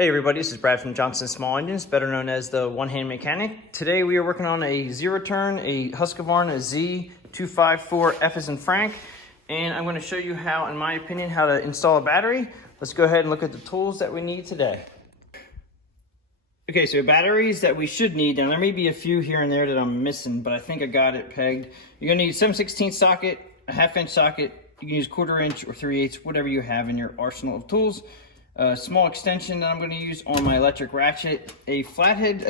Hey everybody, this is Brad from Johnson Small Engines, better known as the One-Hand Mechanic. Today we are working on a zero-turn, a Husqvarna Z254 F as in Frank, and I'm going to show you how, in my opinion, how to install a battery. Let's go ahead and look at the tools that we need today. Okay, so batteries that we should need, and there may be a few here and there that I'm missing, but I think I got it pegged. You're going to need a 7/16 socket, a 1/2 inch socket. You can use 1/4 inch or 3/8, whatever you have in your arsenal of tools. A small extension that I'm going to use on my electric ratchet, a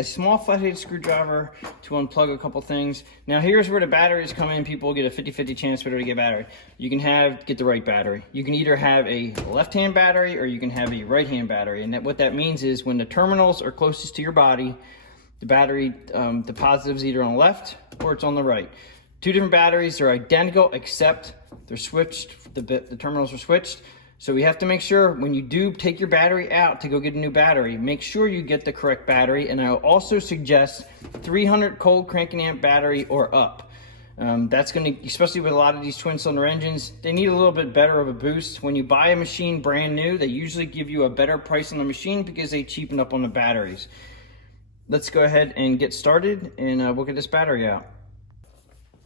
small flathead screwdriver to unplug a couple things. Now here's where the batteries come in. People get a 50-50 chance whether to get a battery. You can get the right battery. You can either have a left-hand battery or you can have a right-hand battery. And what that means is when the terminals are closest to your body, the battery, the positive's either on the left or it's on the right. Two different batteries are identical except they're switched, the terminals are switched. So we have to make sure when you do take your battery out to go get a new battery, make sure you get the correct battery. And I'll also suggest 300 cold cranking amp battery or up. That's going to, especially with a lot of these twin cylinder engines, they need a little bit better of a boost. When you buy a machine brand new, they usually give you a better price on the machine because they cheapen up on the batteries. Let's go ahead and get started and we'll get this battery out.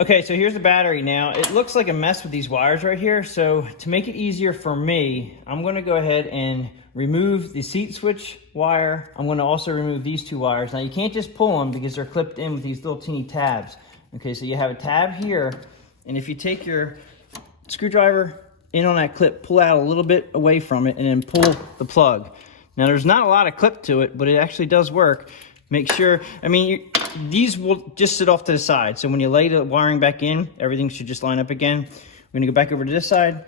Okay, so here's the battery now. It looks like a mess with these wires right here. So to make it easier for me, I'm gonna go ahead and remove the seat switch wire. I'm gonna also remove these two wires. Now you can't just pull them because they're clipped in with these little teeny tabs. Okay, so you have a tab here, and if you take your screwdriver in on that clip, pull out a little bit away from it, and then pull the plug. Now there's not a lot of clip to it, but it actually does work. Make sure, these will just sit off to the side. So when you lay the wiring back in, everything should just line up again. We're gonna go back over to this side.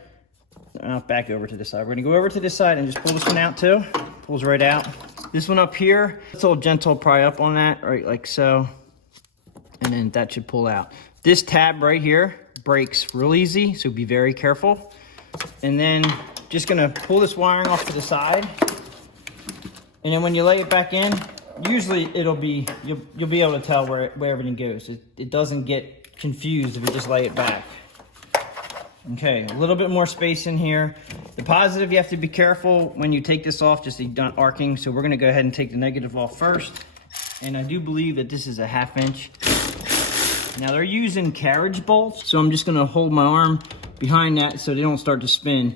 Back over to this side. We're gonna go over to this side and just pull this one out too. Pulls right out. This one up here, it's a little gentle pry up on that, right, like so. And then that should pull out. This tab right here breaks real easy, so be very careful. And then just gonna pull this wiring off to the side. And then when you lay it back in, usually it'll be, you'll be able to tell where everything goes. It doesn't get confused if you just lay it back. Okay, a little bit more space in here. The positive, you have to be careful when you take this off, just so you're not arcing. So we're gonna go ahead and take the negative off first. And I do believe that this is a 1/2 inch. Now they're using carriage bolts, so I'm just gonna hold my arm behind that so they don't start to spin.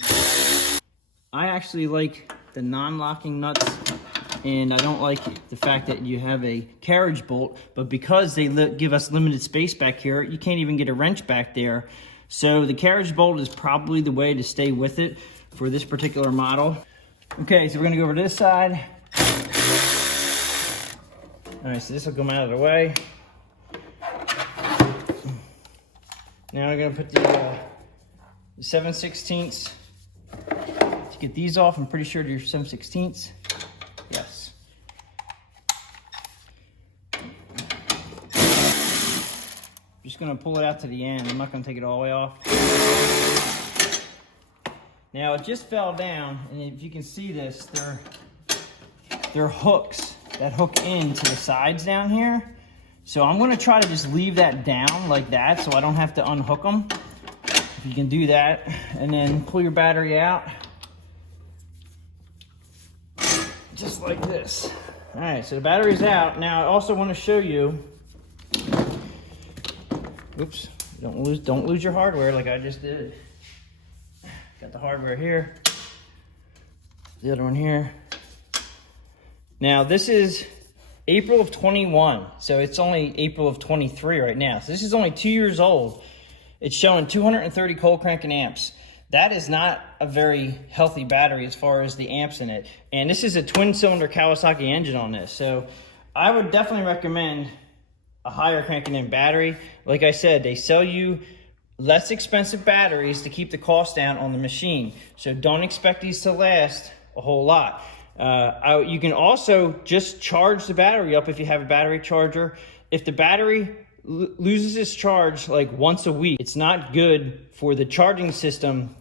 I actually like the non-locking nuts, and I don't like the fact that you have a carriage bolt, but because they give us limited space back here, you can't even get a wrench back there. So the carriage bolt is probably the way to stay with it for this particular model. Okay, so we're gonna go over to this side. All right, so this will come out of the way. Now we're gonna put the 7/16. To get these off, I'm pretty sure they're 7/16. Yes. Just gonna pull it out to the end. I'm not gonna take it all the way off. Now it just fell down, and if you can see this, they're hooks that hook into the sides down here. So I'm gonna try to just leave that down like that so I don't have to unhook them. If you can do that, and then pull your battery out. Just like this. All right, so the battery's out. Now I also want to show you, oops, don't lose your hardware like I just did. Got the hardware here, the other one here. Now this is April of 21, so it's only April of 23 right now. So this is only 2 years old. It's showing 230 cold cranking amps. That is not a very healthy battery as far as the amps in it. And this is a twin cylinder Kawasaki engine on this. So I would definitely recommend a higher cranking amp battery. Like I said, they sell you less expensive batteries to keep the cost down on the machine. So don't expect these to last a whole lot. You can also just charge the battery up if you have a battery charger. If the battery loses its charge like once a week, it's not good for the charging system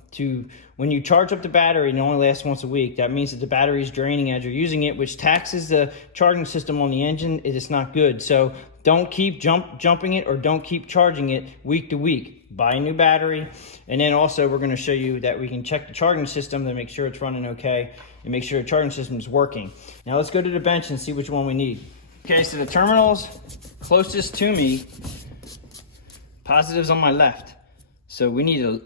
when you charge up the battery and it only lasts once a week. That means that the battery is draining as you're using it, which taxes the charging system on the engine. It is not good. So don't keep jumping it, or don't keep charging it week to week. Buy a new battery. And then also we're going to show you that we can check the charging system to make sure it's running okay. and make sure the charging system is working. Now let's go to the bench and see which one we need. Okay, so the terminals closest to me, positive's on my left. So we need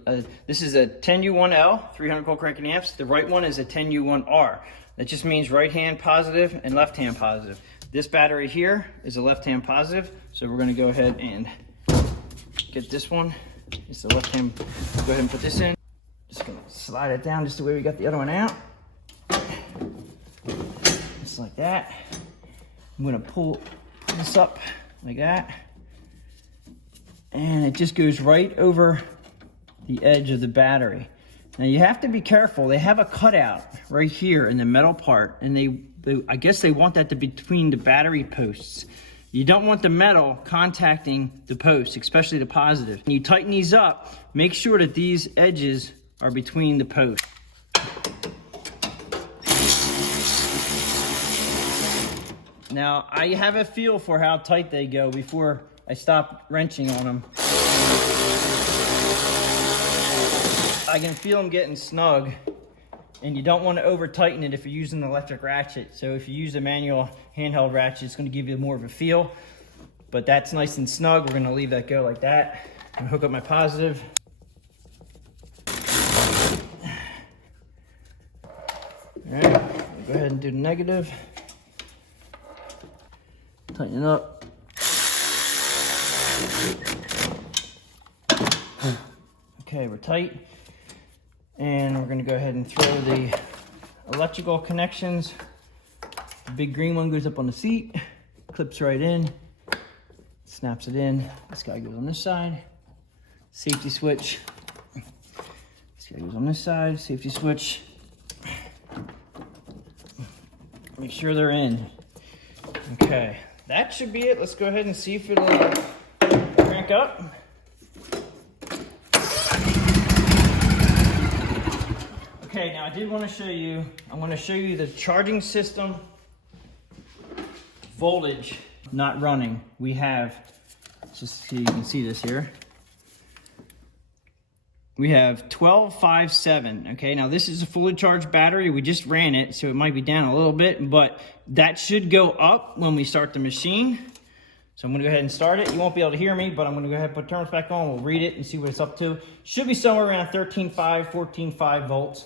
this is a 10U1L, 300 volt cranking amps. The right one is a 10U1R. That just means right hand positive and left hand positive. This battery here is a left hand positive. So we're gonna go ahead and get this one. It's the left hand, go ahead and put this in. Just gonna slide it down just the way we got the other one out. Just like that. I'm gonna pull this up like that. And it just goes right over the edge of the battery. Now you have to be careful. They have a cutout right here in the metal part, and I guess they want that to be between the battery posts. You don't want the metal contacting the posts, especially the positive. When you tighten these up, make sure that these edges are between the posts. Now, I have a feel for how tight they go before I stop wrenching on them. I can feel them getting snug, and you don't want to over tighten it if you're using the electric ratchet. So if you use a manual handheld ratchet, it's going to give you more of a feel, but that's nice and snug. We're going to leave that go like that. I'm going to hook up my positive. All right, go ahead and do the negative. Tighten it up. Okay, we're tight. And we're gonna go ahead and throw the electrical connections. The big green one goes up on the seat, clips right in, snaps it in. This guy goes on this side, safety switch. This guy goes on this side, safety switch. Make sure they're in. Okay, that should be it. Let's go ahead and see if it'll crank up. Okay, now I did want to show you, I'm going to show you the charging system voltage not running. We have, just so you can see this here, we have 1257. Okay, now this is a fully charged battery. We just ran it, so it might be down a little bit, but that should go up when we start the machine. So I'm gonna go ahead and start it. You won't be able to hear me, but I'm gonna go ahead and put terminals back on. We'll read it and see what it's up to. Should be somewhere around 13.5, 14.5 volts.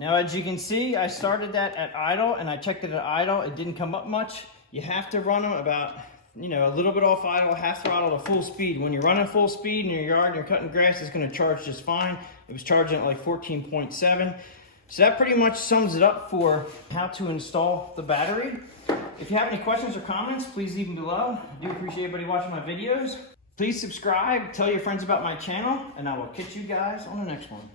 Now, as you can see, I started that at idle and I checked it at idle. It didn't come up much. You have to run them about, a little bit off idle, half throttle to full speed. When you're running full speed in your yard and you're cutting grass, it's gonna charge just fine. It was charging at like 14.7. So that pretty much sums it up for how to install the battery. If you have any questions or comments, please leave them below. I do appreciate everybody watching my videos. Please subscribe, tell your friends about my channel, and I will catch you guys on the next one.